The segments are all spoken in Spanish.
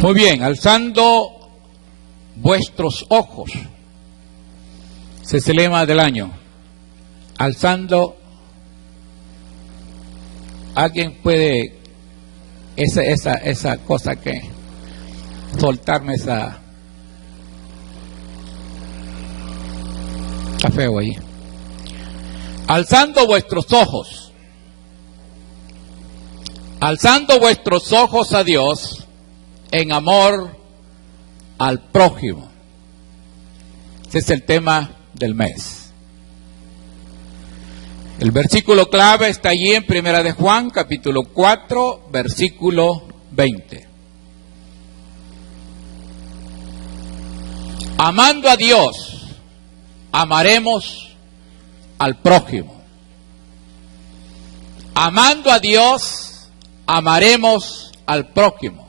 Muy bien, alzando vuestros ojos. Ese es el lema del año. Alzando. ¿Alguien puede esa cosa que soltarme esa? Está feo ahí. Alzando vuestros ojos. Alzando vuestros ojos a Dios en amor al prójimo. Ese es el tema del mes. El versículo clave está allí en Primera de Juan, capítulo 4, versículo 20. Amando a Dios, amaremos al prójimo. Amando a Dios, amaremos al prójimo.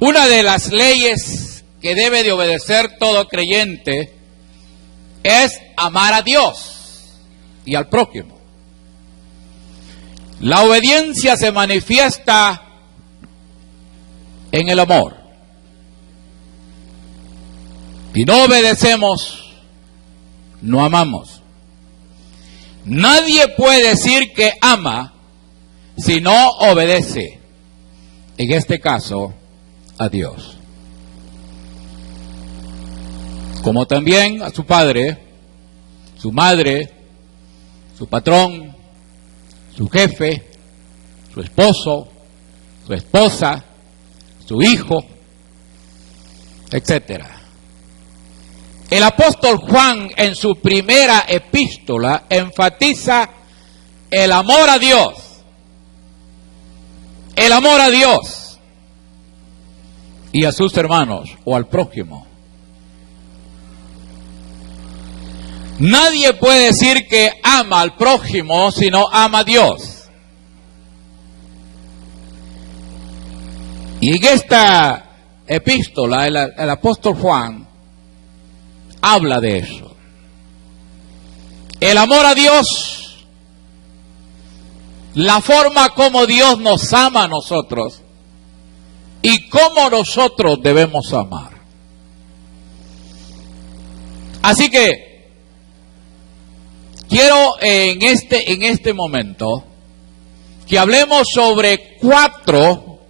Una de las leyes que debe de obedecer todo creyente es amar a Dios y al prójimo. La obediencia se manifiesta en el amor. Si no obedecemos, no amamos. Nadie puede decir que ama si no obedece. En este caso, a Dios. Como también a su padre, su madre, su patrón, su jefe, su esposo, su esposa, su hijo, etc. El apóstol Juan en su primera epístola enfatiza el amor a Dios. El amor a Dios y a sus hermanos o al prójimo. Nadie puede decir que ama al prójimo si no ama a Dios. Y en esta epístola el apóstol Juan habla de eso. El amor a Dios, la forma como Dios nos ama a nosotros y cómo nosotros debemos amar. Así que quiero en este momento que hablemos sobre cuatro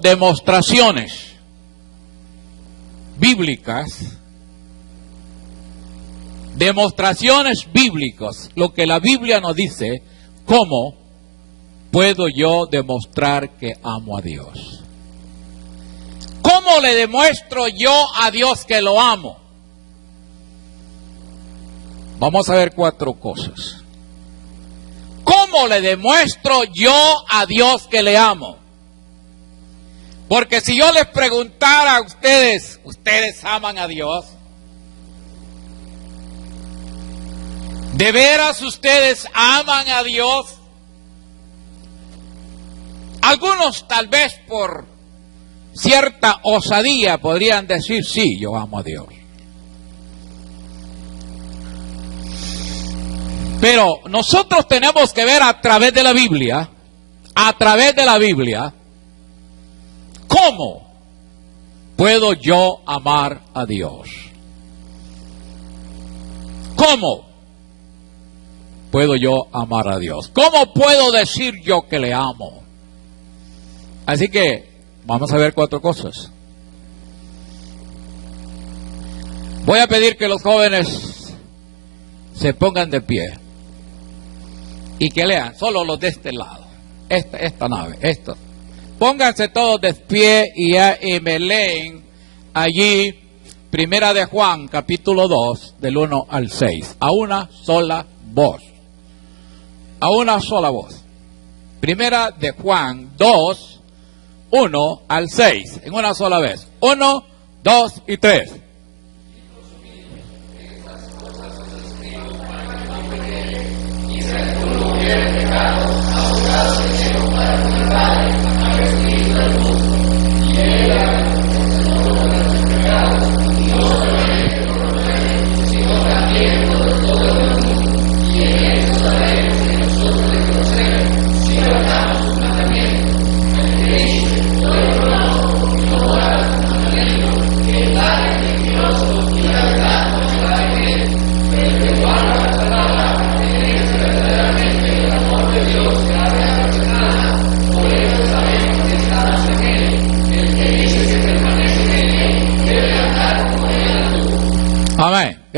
demostraciones bíblicas, lo que la Biblia nos dice, cómo puedo yo demostrar que amo a Dios. ¿Cómo le demuestro yo a Dios que lo amo? Vamos a ver cuatro cosas. ¿Cómo le demuestro yo a Dios que le amo? Porque si yo les preguntara a ustedes, ¿ustedes aman a Dios? ¿De veras ustedes aman a Dios? Algunos tal vez por cierta osadía podrían decir, sí, yo amo a Dios. Pero nosotros tenemos que ver a través de la Biblia, ¿cómo puedo yo amar a Dios? ¿Cómo puedo yo amar a Dios? ¿Cómo puedo decir yo que le amo? Así que vamos a ver cuatro cosas. Voy a pedir que los jóvenes se pongan de pie y que lean, solo los de este lado, esta nave, esto. Pónganse todos de pie y me leen allí Primera de Juan, capítulo 2, del 1 al 6, a una sola voz. A una sola voz. Primera de Juan 2, 1 al 6, en una sola vez. 1, 2 y 3.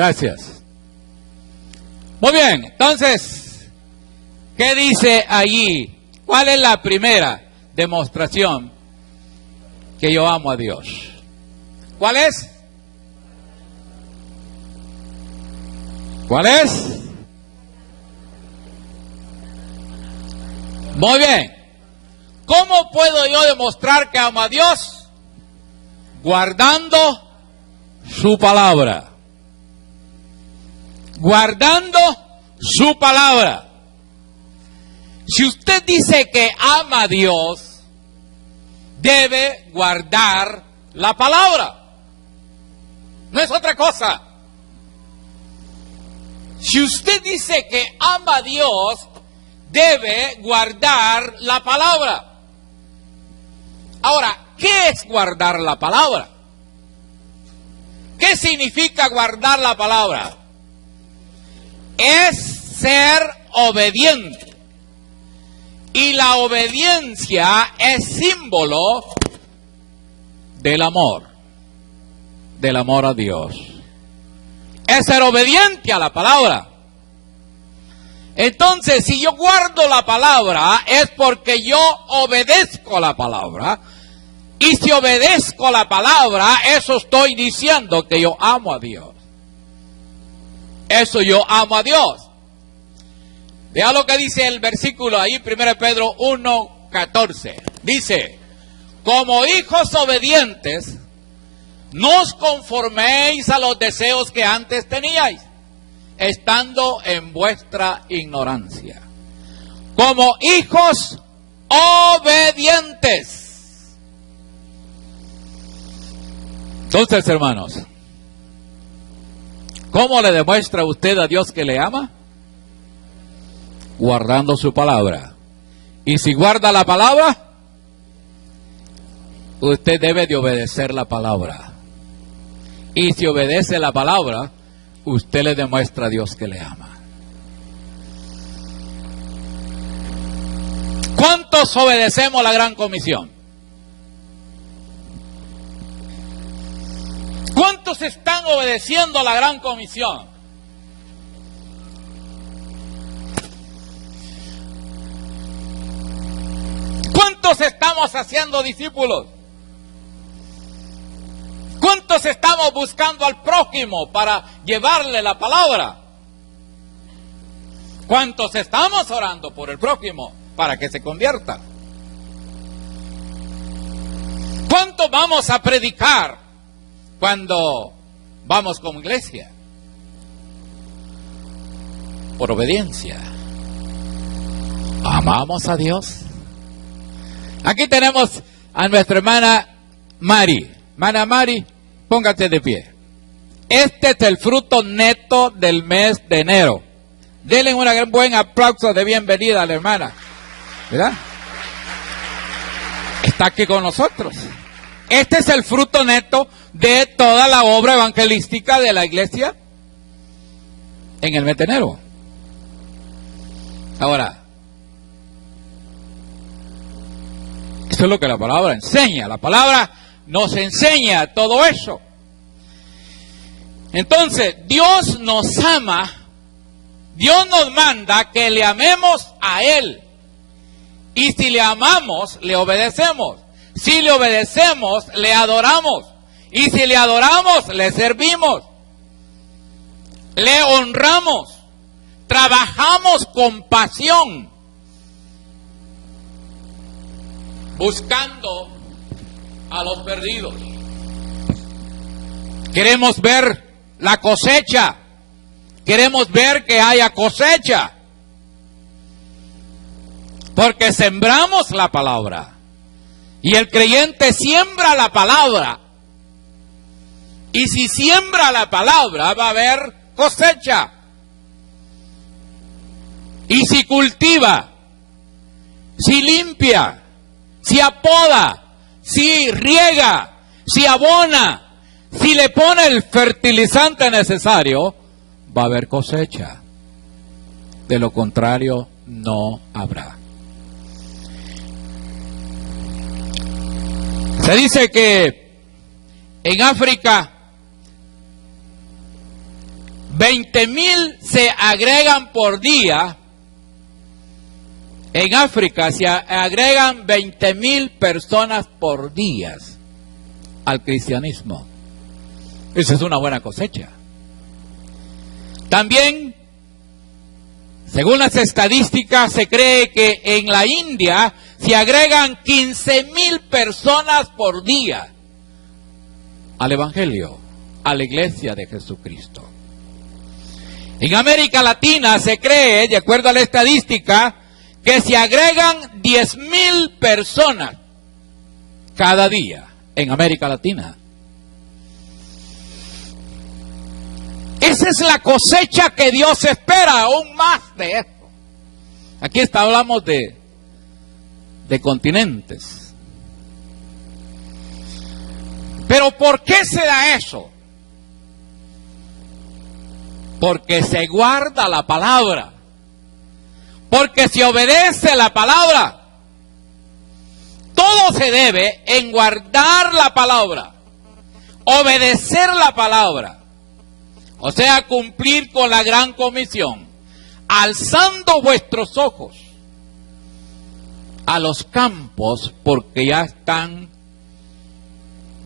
Gracias. Muy bien, entonces, ¿qué dice allí? ¿Cuál es la primera demostración que yo amo a Dios? ¿Cuál es? ¿Cuál es? Muy bien. ¿Cómo puedo yo demostrar que amo a Dios? Guardando su palabra. Guardando su palabra. Si usted dice que ama a Dios, debe guardar la palabra. No es otra cosa. Si usted dice que ama a Dios, debe guardar la palabra. Ahora, ¿qué es guardar la palabra? ¿Qué significa guardar la palabra? Es ser obediente. Y la obediencia es símbolo del amor a Dios. Es ser obediente a la palabra. Entonces, si yo guardo la palabra, es porque yo obedezco la palabra. Y si obedezco la palabra, eso estoy diciendo que yo amo a Dios. Eso yo amo a Dios. Vea lo que dice el versículo ahí, 1 Pedro 1:14. Dice, como hijos obedientes, no os conforméis a los deseos que antes teníais, estando en vuestra ignorancia. Como hijos obedientes. Entonces, hermanos, ¿cómo le demuestra usted a Dios que le ama? Guardando su palabra. Y si guarda la palabra, usted debe de obedecer la palabra. Y si obedece la palabra, usted le demuestra a Dios que le ama. ¿Cuántos obedecemos la gran comisión? ¿Cuántos están obedeciendo la gran comisión? ¿Cuántos estamos haciendo discípulos? ¿Cuántos estamos buscando al prójimo para llevarle la palabra? ¿Cuántos estamos orando por el prójimo para que se convierta? ¿Cuánto vamos a predicar cuando vamos como iglesia? Por obediencia. ¿Amamos a Dios? Aquí tenemos a nuestra hermana Mari. Hermana Mari, póngate de pie. Este es el fruto neto del mes de enero. Denle un buen aplauso de bienvenida a la hermana. ¿Verdad? Está aquí con nosotros. Este es el fruto neto de toda la obra evangelística de la iglesia en el mes de enero. Ahora, eso es lo que la palabra enseña. La palabra nos enseña todo eso. Entonces, Dios nos ama, Dios nos manda que le amemos a Él. Y si le amamos, le obedecemos. Si le obedecemos, le adoramos. Y si le adoramos, le servimos. Le honramos. Trabajamos con pasión. Buscando a los perdidos. Queremos ver la cosecha. Queremos ver que haya cosecha. Porque sembramos la palabra. Y el creyente siembra la palabra. Y si siembra la palabra, va a haber cosecha. Y si cultiva, si limpia, si apoda, si riega, si abona, si le pone el fertilizante necesario, va a haber cosecha. De lo contrario, no habrá. Se dice que en África 20,000 se agregan por día. En África se agregan 20,000 personas por día al cristianismo. Esa es una buena cosecha. También, según las estadísticas, se cree que en la India se agregan 15,000 personas por día al Evangelio, a la iglesia de Jesucristo. En América Latina se cree, de acuerdo a la estadística, que se agregan 10,000 personas cada día en América Latina. Esa es la cosecha que Dios espera, aún más de esto. Aquí hablamos de continentes. Pero ¿por qué se da eso? Porque se guarda la palabra. Porque se obedece la palabra. Todo se debe en guardar la palabra, obedecer la palabra. O sea, cumplir con la gran comisión, alzando vuestros ojos a los campos, porque ya están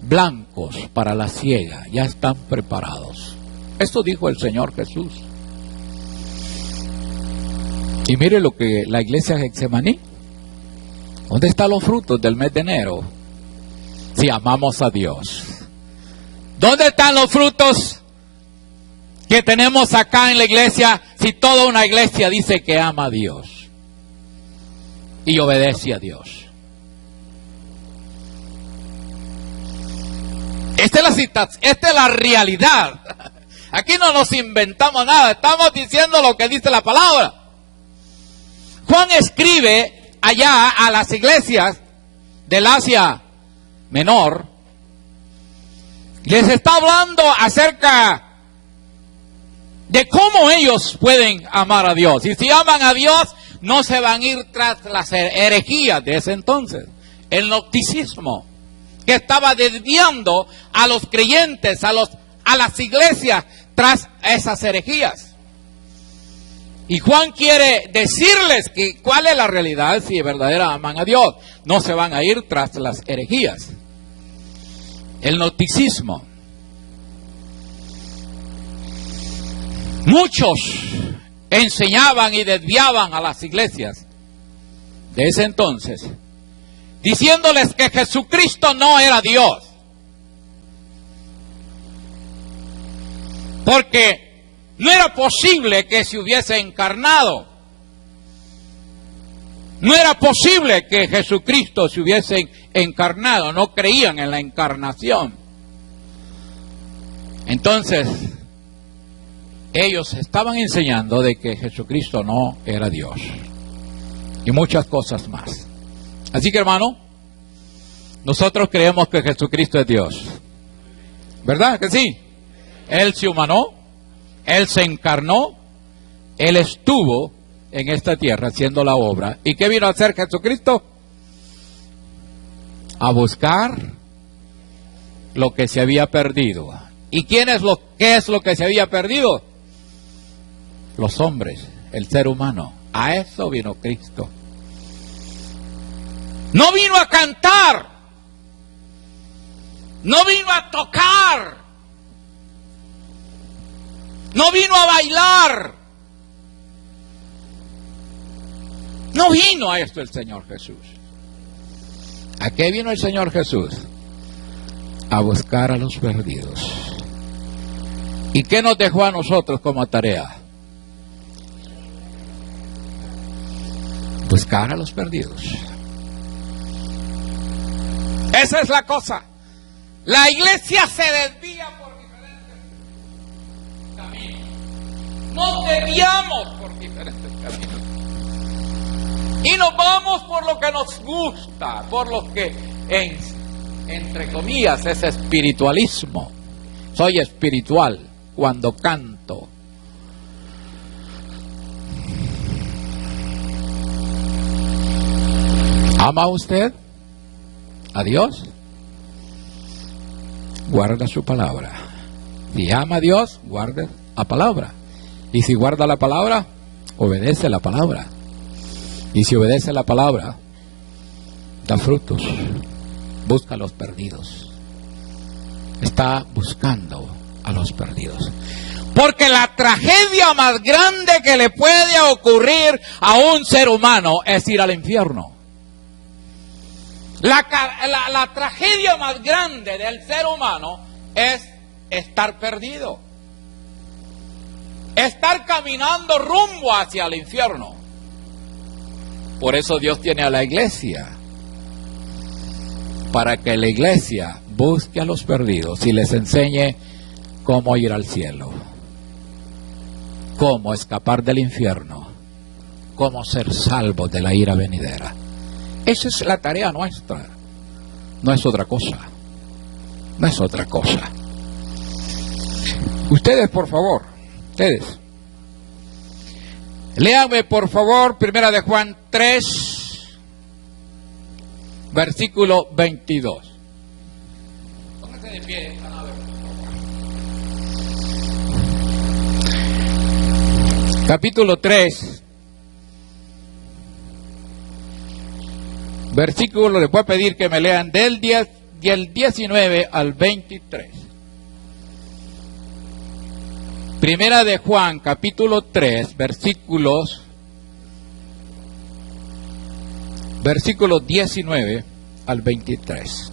blancos para la siega, ya están preparados. Esto dijo el Señor Jesús. Y mire lo que la iglesia de Getsemaní. ¿Dónde están los frutos del mes de enero? Si amamos a Dios. ¿Dónde están los frutos que tenemos acá en la iglesia, si toda una iglesia dice que ama a Dios y obedece a Dios? Esta es la realidad. Aquí no nos inventamos nada, estamos diciendo lo que dice la palabra. Juan escribe allá a las iglesias del Asia Menor, les está hablando acerca de cómo ellos pueden amar a Dios. Y si aman a Dios, no se van a ir tras las herejías de ese entonces. El gnosticismo, que estaba desviando a los creyentes, a las iglesias, tras esas herejías. Y Juan quiere decirles que cuál es la realidad si de verdad aman a Dios. No se van a ir tras las herejías. El gnosticismo. Muchos enseñaban y desviaban a las iglesias de ese entonces, diciéndoles que Jesucristo no era Dios. Porque no era posible que se hubiese encarnado. No era posible que Jesucristo se hubiese encarnado. No creían en la encarnación. Entonces, ellos estaban enseñando de que Jesucristo no era Dios. Y muchas cosas más. Así que, hermano, nosotros creemos que Jesucristo es Dios. ¿Verdad que sí? Él se humanó, Él se encarnó, Él estuvo en esta tierra haciendo la obra. ¿Y qué vino a hacer Jesucristo? A buscar lo que se había perdido. ¿Y qué es lo que se había perdido? Los hombres, el ser humano. A eso vino Cristo. No vino a cantar, no vino a tocar, no vino a bailar. No vino a esto el Señor Jesús. ¿A qué vino el Señor Jesús? A buscar a los perdidos. ¿Y qué nos dejó a nosotros como tarea? Buscar a los perdidos. Esa es la cosa. La iglesia se desvía por diferentes caminos. Nos desviamos por diferentes caminos. Y nos vamos por lo que nos gusta, por lo que, entre comillas, es espiritualismo. Soy espiritual cuando canto. ¿Ama usted a Dios? Guarda su palabra. Si ama a Dios, guarde la palabra. Y si guarda la palabra, obedece la palabra. Y si obedece la palabra, da frutos. Busca a los perdidos. Está buscando a los perdidos. Porque la tragedia más grande que le puede ocurrir a un ser humano es ir al infierno. La tragedia más grande del ser humano es estar perdido. Estar caminando rumbo hacia el infierno. Por eso Dios tiene a la iglesia. Para que la iglesia busque a los perdidos y les enseñe cómo ir al cielo. Cómo escapar del infierno. Cómo ser salvos de la ira venidera. Esa es la tarea nuestra. No es otra cosa. No es otra cosa. Ustedes, por favor. Ustedes. Léame, por favor, 1 de Juan 3, versículo 22. Pónganse de pie. Capítulo 3. Versículo, les voy a pedir que me lean del 19 al 23. Primera de Juan, capítulo 3, versículos 19 al 23.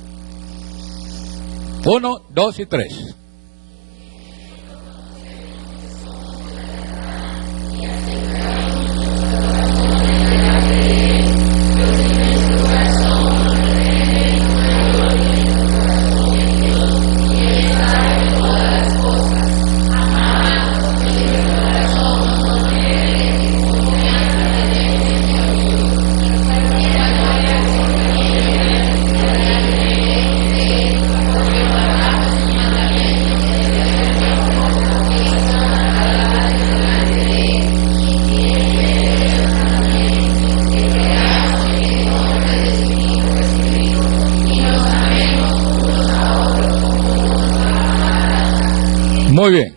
1, 2 y 3. Muy bien,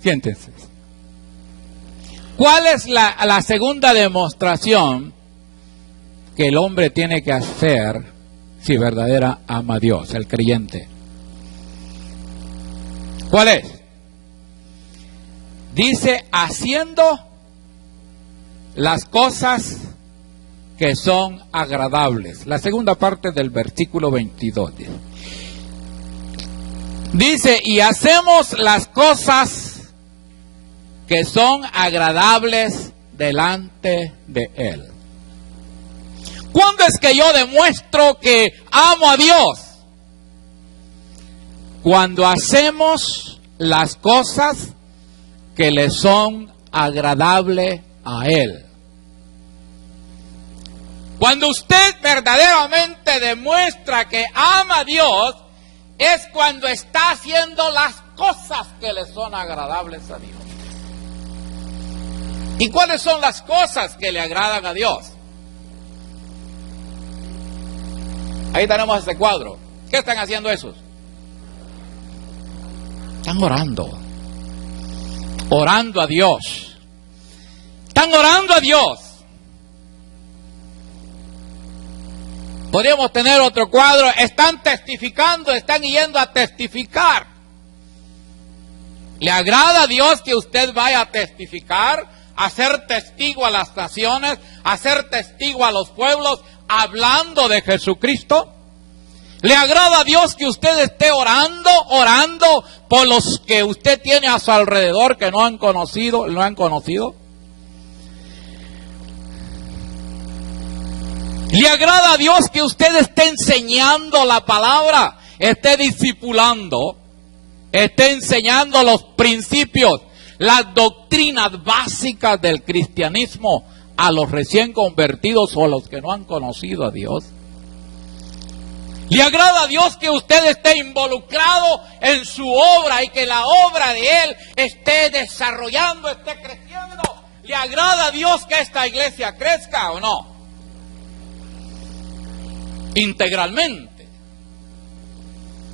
siéntense. ¿Cuál es la segunda demostración que el hombre tiene que hacer si verdadera ama a Dios, el creyente? ¿Cuál es? Dice, haciendo las cosas que son agradables. La segunda parte del versículo 22 dice. Dice, y hacemos las cosas que son agradables delante de Él. ¿Cuándo es que yo demuestro que amo a Dios? Cuando hacemos las cosas que le son agradables a Él. Cuando usted verdaderamente demuestra que ama a Dios, es cuando está haciendo las cosas que le son agradables a Dios. ¿Y cuáles son las cosas que le agradan a Dios? Ahí tenemos ese cuadro. ¿Qué están haciendo esos? Están orando. Orando a Dios. Están orando a Dios. Podríamos tener otro cuadro. Están testificando, están yendo a testificar. ¿Le agrada a Dios que usted vaya a testificar, a ser testigo a las naciones, a ser testigo a los pueblos, hablando de Jesucristo? ¿Le agrada a Dios que usted esté orando por los que usted tiene a su alrededor que no han conocido? ¿Le agrada a Dios que usted esté enseñando la palabra, esté discipulando, esté enseñando los principios, las doctrinas básicas del cristianismo a los recién convertidos o a los que no han conocido a Dios? ¿Le agrada a Dios que usted esté involucrado en su obra y que la obra de Él esté desarrollando, esté creciendo? ¿Le agrada a Dios que esta iglesia crezca o no? Integralmente.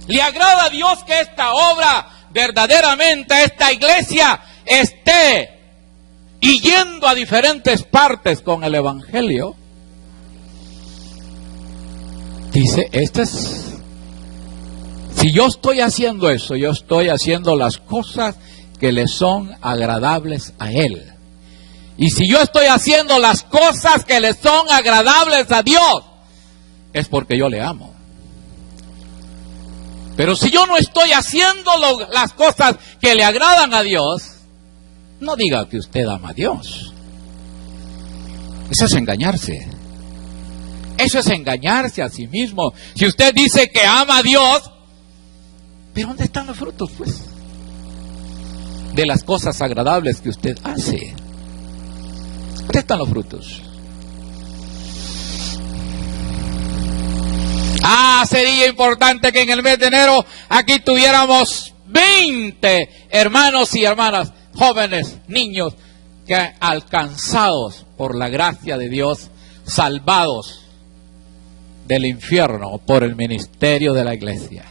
¿Le agrada a Dios que esta obra verdaderamente esta iglesia esté y yendo a diferentes partes con el evangelio, dice, si yo estoy haciendo eso, yo estoy haciendo las cosas que le son agradables a Él. Y si yo estoy haciendo las cosas que le son agradables a Dios, es porque yo le amo. Pero si yo no estoy haciendo las cosas que le agradan a Dios, no diga que usted ama a Dios. Eso es engañarse. Eso es engañarse a sí mismo. Si usted dice que ama a Dios, ¿pero dónde están los frutos, pues? De las cosas agradables que usted hace. ¿Dónde están los frutos? Sería importante que en el mes de enero aquí tuviéramos 20 hermanos y hermanas, jóvenes, niños, que alcanzados por la gracia de Dios, salvados del infierno por el ministerio de la iglesia.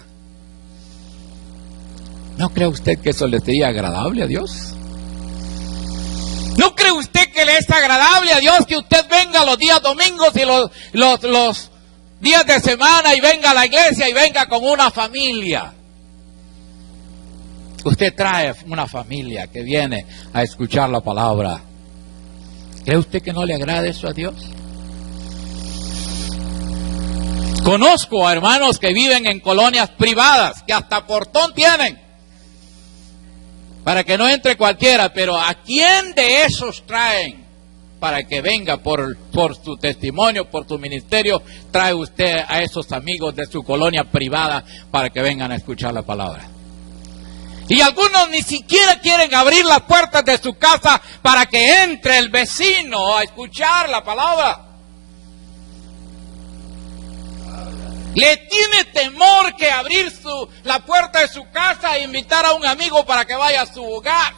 ¿No cree usted que eso le sería agradable a Dios? ¿No cree usted que le es agradable a Dios que usted venga los días domingos y los días de semana y venga a la iglesia y venga con una familia? Usted trae una familia que viene a escuchar la palabra. ¿Cree usted que no le agrada eso a Dios? Conozco a hermanos que viven en colonias privadas, que hasta portón tienen, para que no entre cualquiera, pero ¿a quién de esos traen para que venga por su testimonio, por su ministerio? Trae usted a esos amigos de su colonia privada para que vengan a escuchar la palabra. Y algunos ni siquiera quieren abrir las puertas de su casa para que entre el vecino a escuchar la palabra. Le tiene temor que abrir la puerta de su casa e invitar a un amigo para que vaya a su hogar.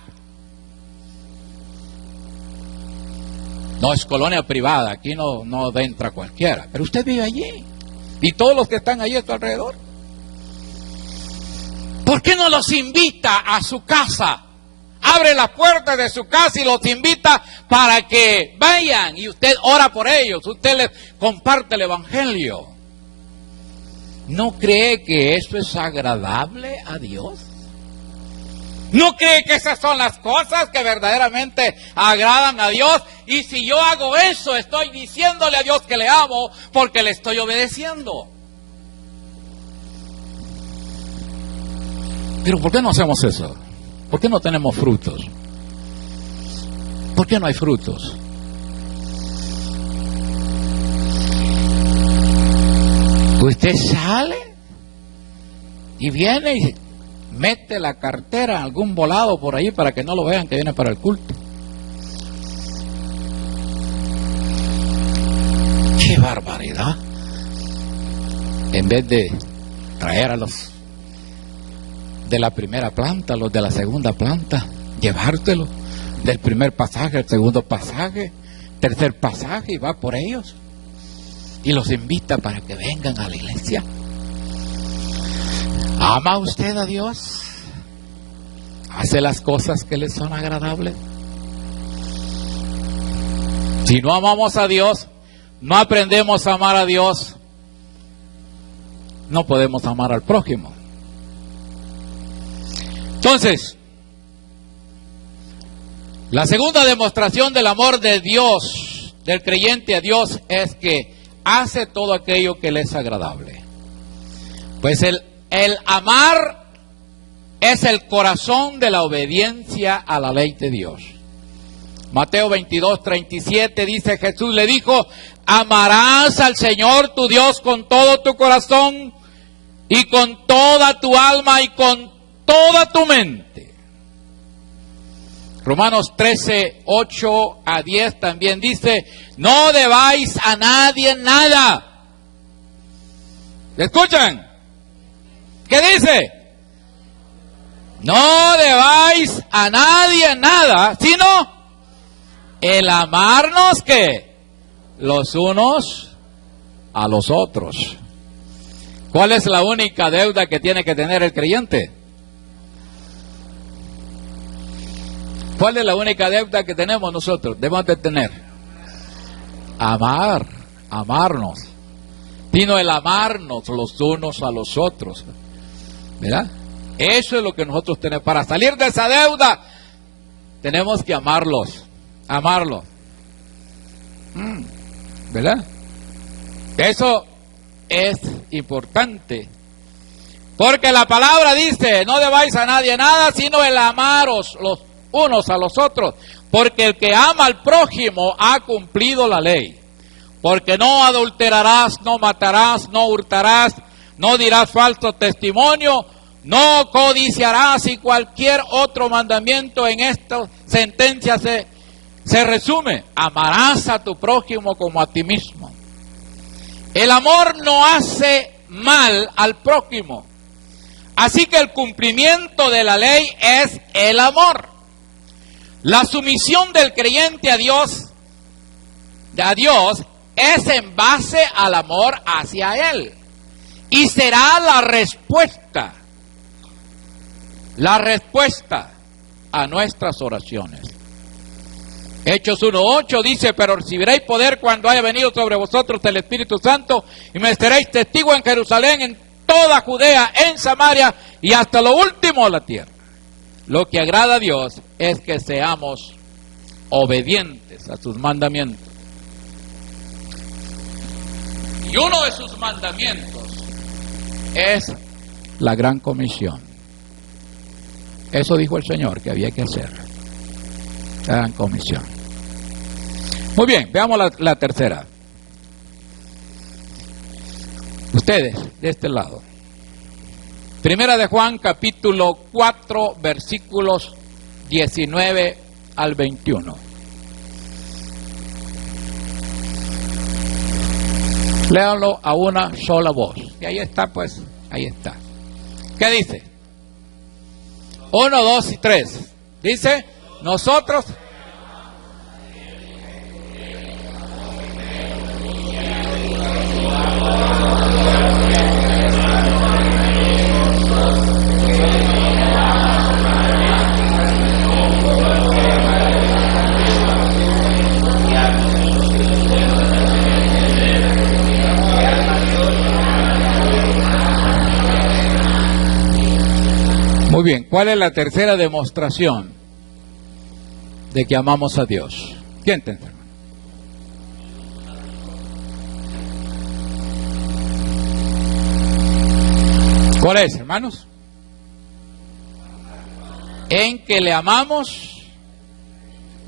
No es colonia privada, aquí no entra cualquiera, pero usted vive allí y todos los que están allí a su alrededor. ¿Por qué no los invita a su casa? Abre las puertas de su casa y los invita para que vayan y usted ora por ellos, usted les comparte el evangelio. ¿No cree que eso es agradable a Dios? ¿No cree que esas son las cosas que verdaderamente agradan a Dios? Y si yo hago eso, estoy diciéndole a Dios que le amo porque le estoy obedeciendo. Pero ¿por qué no hacemos eso? ¿Por qué no tenemos frutos? ¿Por qué no hay frutos? Usted sale y viene y mete la cartera en algún volado por ahí para que no lo vean que viene para el culto. ¡Qué barbaridad! En vez de traer a los de la primera planta, los de la segunda planta, llevártelo del primer pasaje al segundo pasaje, tercer pasaje, y va por ellos y los invita para que vengan a la iglesia. ¿Ama usted a Dios? ¿Hace las cosas que le son agradables? Si no amamos a Dios, no aprendemos a amar a Dios, no podemos amar al prójimo. Entonces, la segunda demostración del amor de Dios, del creyente a Dios, es que hace todo aquello que le es agradable. Pues el amar es el corazón de la obediencia a la ley de Dios. Mateo 22:37 dice, Jesús le dijo, amarás al Señor tu Dios con todo tu corazón y con toda tu alma y con toda tu mente. Romanos 13:8-10 también dice, no debáis a nadie nada. ¿Escuchan? ¿Qué dice? No debáis a nadie nada, sino el amarnos que los unos a los otros. ¿Cuál es la única deuda que tiene que tener el creyente? ¿Cuál es la única deuda que tenemos nosotros? Debemos de tener. Amarnos. Sino el amarnos los unos a los otros. ¿Verdad? Eso es lo que nosotros tenemos. Para salir de esa deuda, tenemos que amarlos. ¿Verdad? Eso es importante. Porque la palabra dice, no debáis a nadie nada, sino el amaros los unos a los otros. Porque el que ama al prójimo ha cumplido la ley. Porque no adulterarás, no matarás, no hurtarás, no dirás falso testimonio, no codiciarás, y cualquier otro mandamiento en esta sentencia se resume. Amarás a tu prójimo como a ti mismo. El amor no hace mal al prójimo. Así que el cumplimiento de la ley es el amor. La sumisión del creyente a Dios es en base al amor hacia Él. Y será la respuesta a nuestras oraciones. Hechos 1:8 dice, pero recibiréis poder cuando haya venido sobre vosotros el Espíritu Santo, y me seréis testigo en Jerusalén, en toda Judea, en Samaria y hasta lo último de la tierra. Lo que agrada a Dios es que seamos obedientes a sus mandamientos. Y uno de sus mandamientos es la gran comisión. Eso dijo el Señor que había que hacer. La gran comisión. Muy bien, veamos la tercera. Ustedes, de este lado. Primera de Juan, capítulo 4, versículos 19 al 21. Léanlo a una sola voz. Y ahí está, pues, ahí está. ¿Qué dice? 1, 2 y 3. Dice, nosotros... Muy bien, ¿cuál es la tercera demostración de que amamos a Dios? ¿Quién te entiende? ¿Cuál es, hermanos? En que le amamos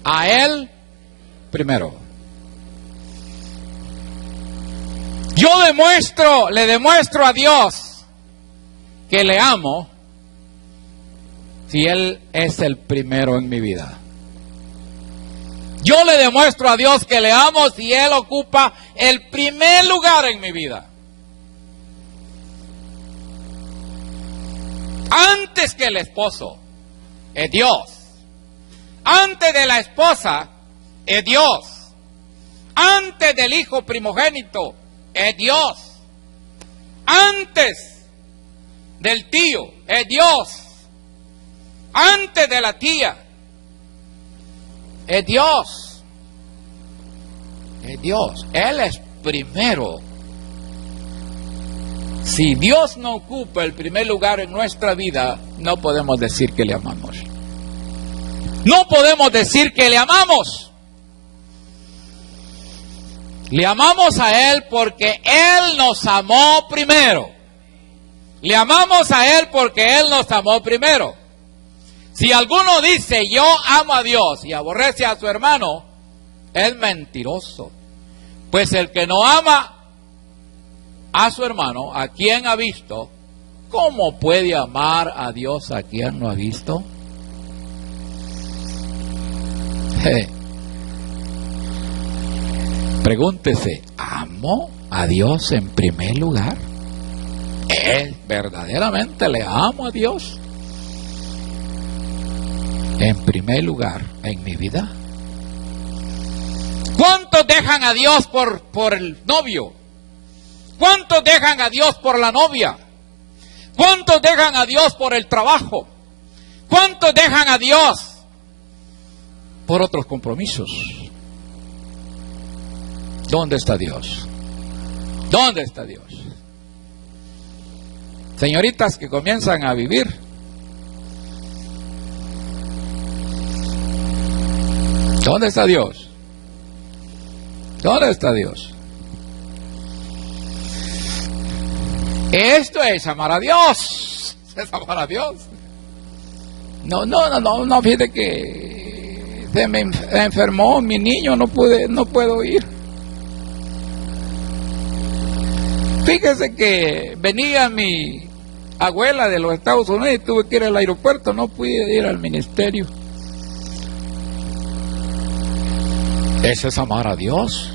a Él primero. Le demuestro a Dios que le amo si Él es el primero en mi vida. Yo le demuestro a Dios que le amo si Él ocupa el primer lugar en mi vida. Antes que el esposo, es Dios. Antes de la esposa, es Dios. Antes del hijo primogénito, es Dios. Antes del tío, es Dios. Antes de la tía, es Dios. Es Dios. Él es primero. Si Dios no ocupa el primer lugar en nuestra vida, no podemos decir que le amamos. No podemos decir que le amamos. Le amamos a Él porque Él nos amó primero. Le amamos a Él porque Él nos amó primero. Si alguno dice yo amo a Dios y aborrece a su hermano, es mentiroso. Pues el que no ama a su hermano, a quien ha visto, ¿cómo puede amar a Dios a quien no ha visto? Pregúntese, ¿amo a Dios en primer lugar? ¿Verdaderamente le amo a Dios en primer lugar en mi vida? ¿Cuántos dejan a Dios por el novio? ¿Cuántos dejan a Dios por la novia? ¿Cuántos dejan a Dios por el trabajo? ¿Cuántos dejan a Dios por otros compromisos. ¿Dónde está Dios? ¿Dónde está Dios? Señoritas que comienzan a vivir, ¿dónde está Dios? ¿Dónde está Dios? Esto es amar a Dios. Es amar a Dios. No, fíjate que se me enfermó mi niño, no puedo ir. Fíjese que venía mi abuela de los Estados Unidos y tuve que ir al aeropuerto, no pude ir al ministerio. Eso es amar a Dios.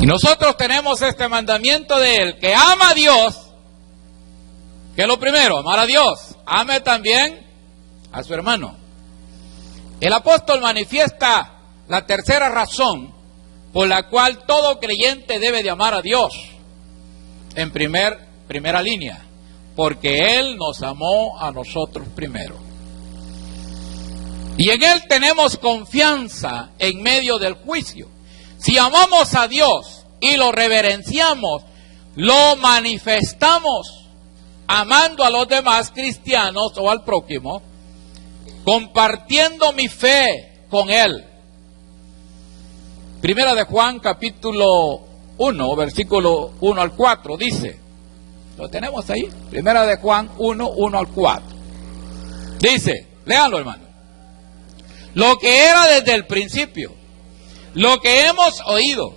Y nosotros tenemos este mandamiento de Él, que ama a Dios, que es lo primero, amar a Dios. Ame también a su hermano. El apóstol manifiesta la tercera razón por la cual todo creyente debe de amar a Dios. En primera línea, porque Él nos amó a nosotros primero. Y en Él tenemos confianza en medio del juicio. Si amamos a Dios y lo reverenciamos, lo manifestamos amando a los demás cristianos o al prójimo, compartiendo mi fe con Él. Primera de Juan, capítulo 1, versículo 1 al 4, dice, ¿lo tenemos ahí? Primera de Juan 1, 1 al 4. Dice, léanlo, hermano. Lo que era desde el principio, lo que hemos oído,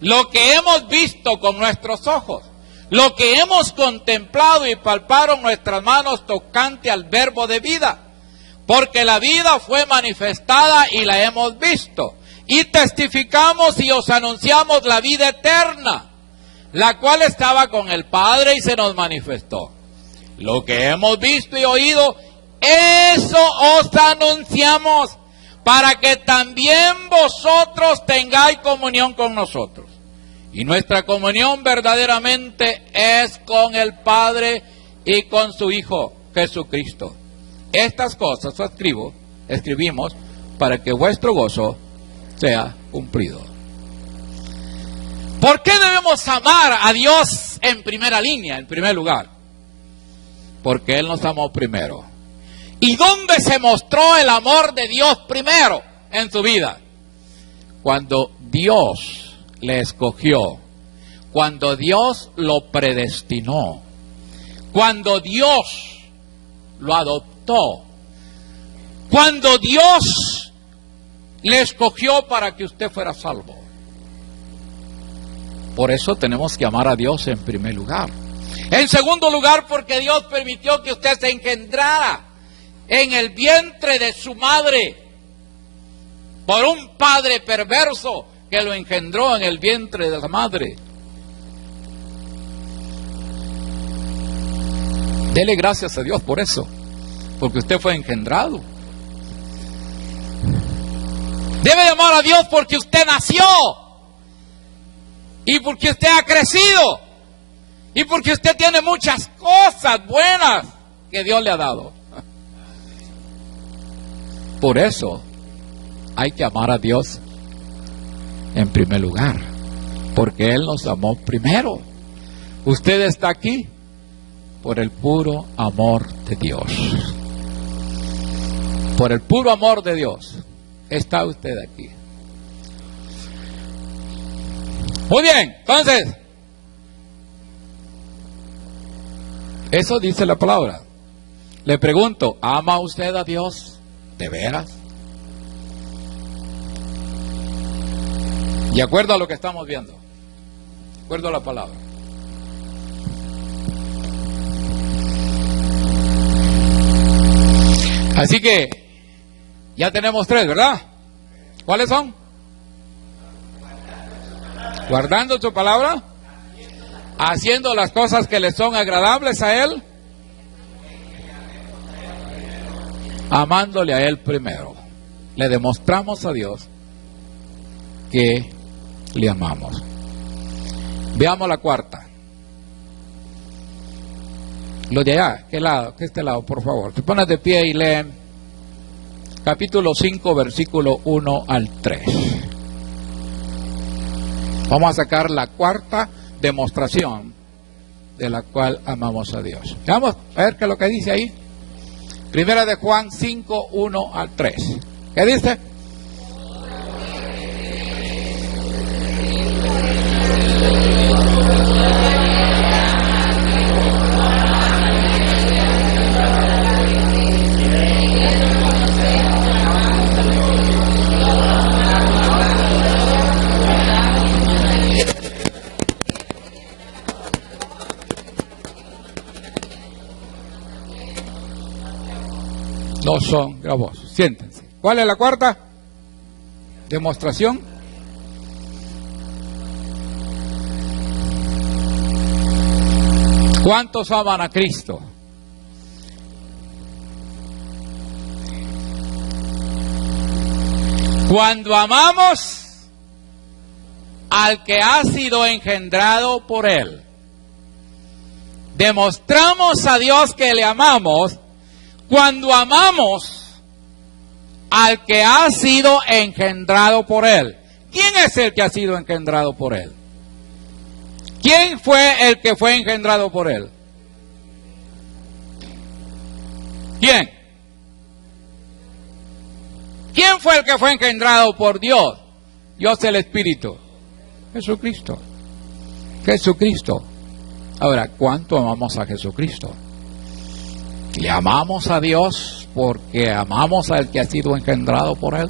lo que hemos visto con nuestros ojos, lo que hemos contemplado y palparon nuestras manos tocante al verbo de vida, porque la vida fue manifestada y la hemos visto, y testificamos y os anunciamos la vida eterna, la cual estaba con el Padre y se nos manifestó. Lo que hemos visto y oído, eso os anunciamos, para que también vosotros tengáis comunión con nosotros. Y nuestra comunión verdaderamente es con el Padre y con su Hijo Jesucristo. Estas cosas escribimos para que vuestro gozo sea cumplido. ¿Por qué debemos amar a Dios en primera línea, en primer lugar? Porque Él nos amó primero. ¿Y dónde se mostró el amor de Dios primero en su vida? Cuando Dios le escogió, cuando Dios lo predestinó, cuando Dios lo adoptó, cuando Dios le escogió para que usted fuera salvo. Por eso tenemos que amar a Dios en primer lugar. En segundo lugar, porque Dios permitió que usted se engendrara en el vientre de su madre por un padre perverso que lo engendró en el vientre de la madre. Dele gracias a Dios por eso, porque usted fue engendrado. Debe amar a Dios porque usted nació y porque usted ha crecido y porque usted tiene muchas cosas buenas que Dios le ha dado. Por eso hay que amar a Dios en primer lugar, porque Él nos amó primero. Usted está aquí por el puro amor de Dios. Por el puro amor de Dios está usted aquí. Muy bien, entonces, eso dice la palabra. Le pregunto, ¿ama usted a Dios de veras? De acuerdo a lo que estamos viendo, de acuerdo a la palabra. Así que ya tenemos 3, ¿verdad? ¿Cuáles son? Guardando su palabra, haciendo las cosas que le son agradables a Él, amándole a Él primero. Le demostramos a Dios que le amamos. Veamos la cuarta. Los de allá, ¿qué lado? ¿Qué este lado, por favor? Se ponen de pie y leen capítulo 5, versículo 1 al 3. Vamos a sacar la cuarta demostración de la cual amamos a Dios. Vamos a ver qué es lo que dice ahí. Primera de Juan 5, 1 al 3. ¿Qué dice? No son gravosos. Siéntense. ¿Cuál es la cuarta demostración? ¿Cuántos aman a Cristo? Cuando amamos al que ha sido engendrado por Él, demostramos a Dios que le amamos cuando amamos al que ha sido engendrado por Él. ¿Quién es el que ha sido engendrado por Él? ¿Quién fue el que fue engendrado por Él? ¿Quién? ¿Quién fue el que fue engendrado por Dios? Dios el Espíritu. Jesucristo. Jesucristo. Ahora, ¿cuánto amamos a Jesucristo? ¿Le amamos a Dios porque amamos al que ha sido engendrado por Él?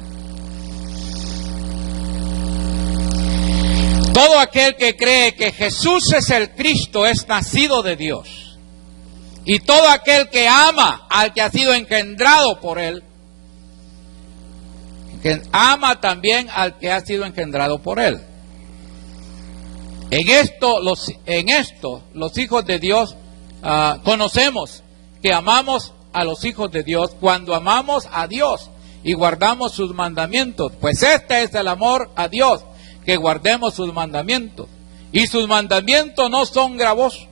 Todo aquel que cree que Jesús es el Cristo es nacido de Dios. Y todo aquel que ama al que ha sido engendrado por Él, que ama también al que ha sido engendrado por Él. En esto los hijos de Dios conocemos que amamos a los hijos de Dios cuando amamos a Dios y guardamos sus mandamientos. Pues este es el amor a Dios, que guardemos sus mandamientos. Y sus mandamientos no son gravosos.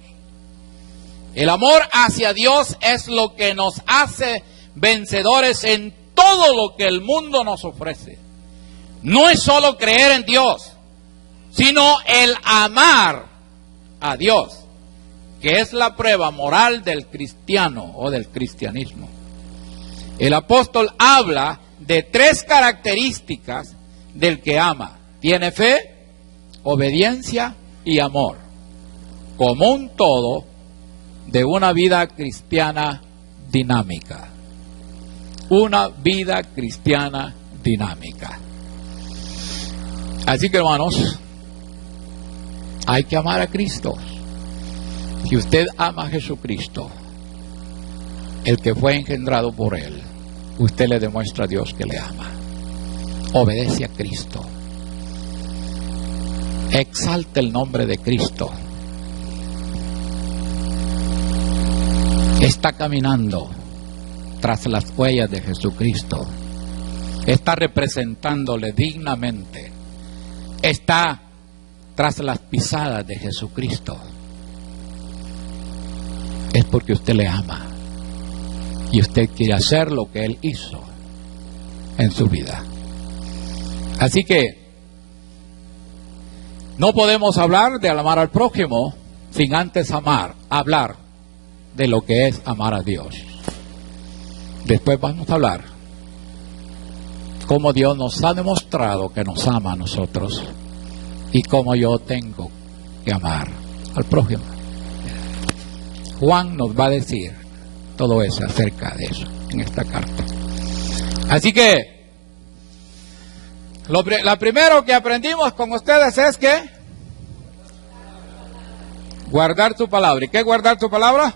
El amor hacia Dios es lo que nos hace vencedores en todo lo que el mundo nos ofrece. No es solo creer en Dios, sino el amar a Dios, que es la prueba moral del cristiano o del cristianismo. El apóstol habla de 3 características del que ama. Tiene fe, obediencia y amor, como un todo de una vida cristiana dinámica. Una vida cristiana dinámica. Así que, hermanos, hay que amar a Cristo. Si usted ama a Jesucristo, el que fue engendrado por Él, usted le demuestra a Dios que le ama. Obedece a Cristo. Exalta el nombre de Cristo. Está caminando tras las huellas de Jesucristo. Está representándole dignamente. Está tras las pisadas de Jesucristo. Es porque usted le ama y usted quiere hacer lo que Él hizo en su vida. Así que no podemos hablar de amar al prójimo sin antes hablar de lo que es amar a Dios. Después vamos a hablar cómo Dios nos ha demostrado que nos ama a nosotros y cómo yo tengo que amar al prójimo. Juan nos va a decir todo eso acerca de eso en esta carta. Así que lo primero que aprendimos con ustedes es que guardar tu palabra. ¿Y qué es guardar tu palabra?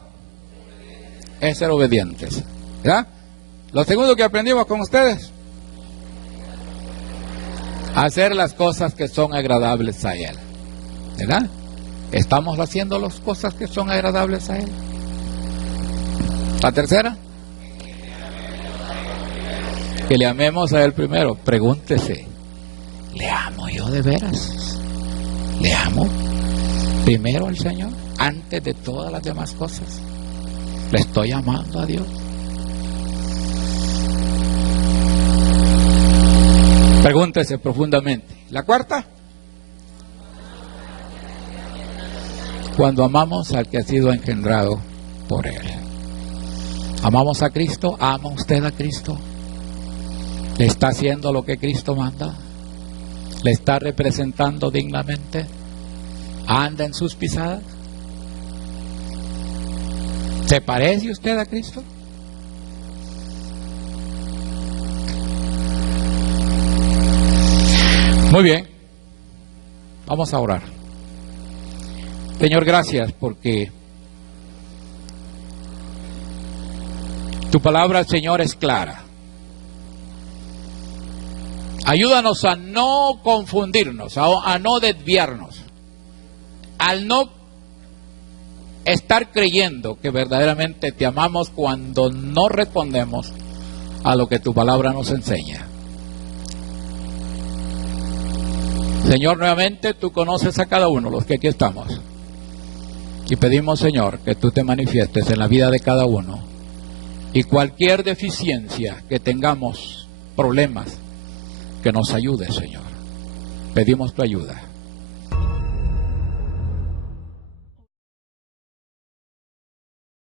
Es ser obedientes. ¿Ya? Lo segundo que aprendimos con ustedes, hacer las cosas que son agradables a Él. ¿Verdad? ¿Estamos haciendo las cosas que son agradables a Él? La tercera, que le amemos a Él primero. Pregúntese, ¿le amo yo de veras? ¿Le amo primero al Señor antes de todas las demás cosas? ¿Le estoy amando a Dios? Concéntrese profundamente. ¿La cuarta? Cuando amamos al que ha sido engendrado por Él. ¿Amamos a Cristo? ¿Ama usted a Cristo? ¿Le está haciendo lo que Cristo manda? ¿Le está representando dignamente? ¿Anda en sus pisadas? ¿Se parece usted a Cristo? Muy bien, vamos a orar. Señor, gracias porque tu palabra, Señor, es clara. Ayúdanos a no confundirnos, a no desviarnos, al no estar creyendo que verdaderamente te amamos cuando no respondemos a lo que tu palabra nos enseña. Señor, nuevamente tú conoces a cada uno, los que aquí estamos. Y pedimos, Señor, que tú te manifiestes en la vida de cada uno. Y cualquier deficiencia que tengamos, problemas, que nos ayude, Señor. Pedimos tu ayuda.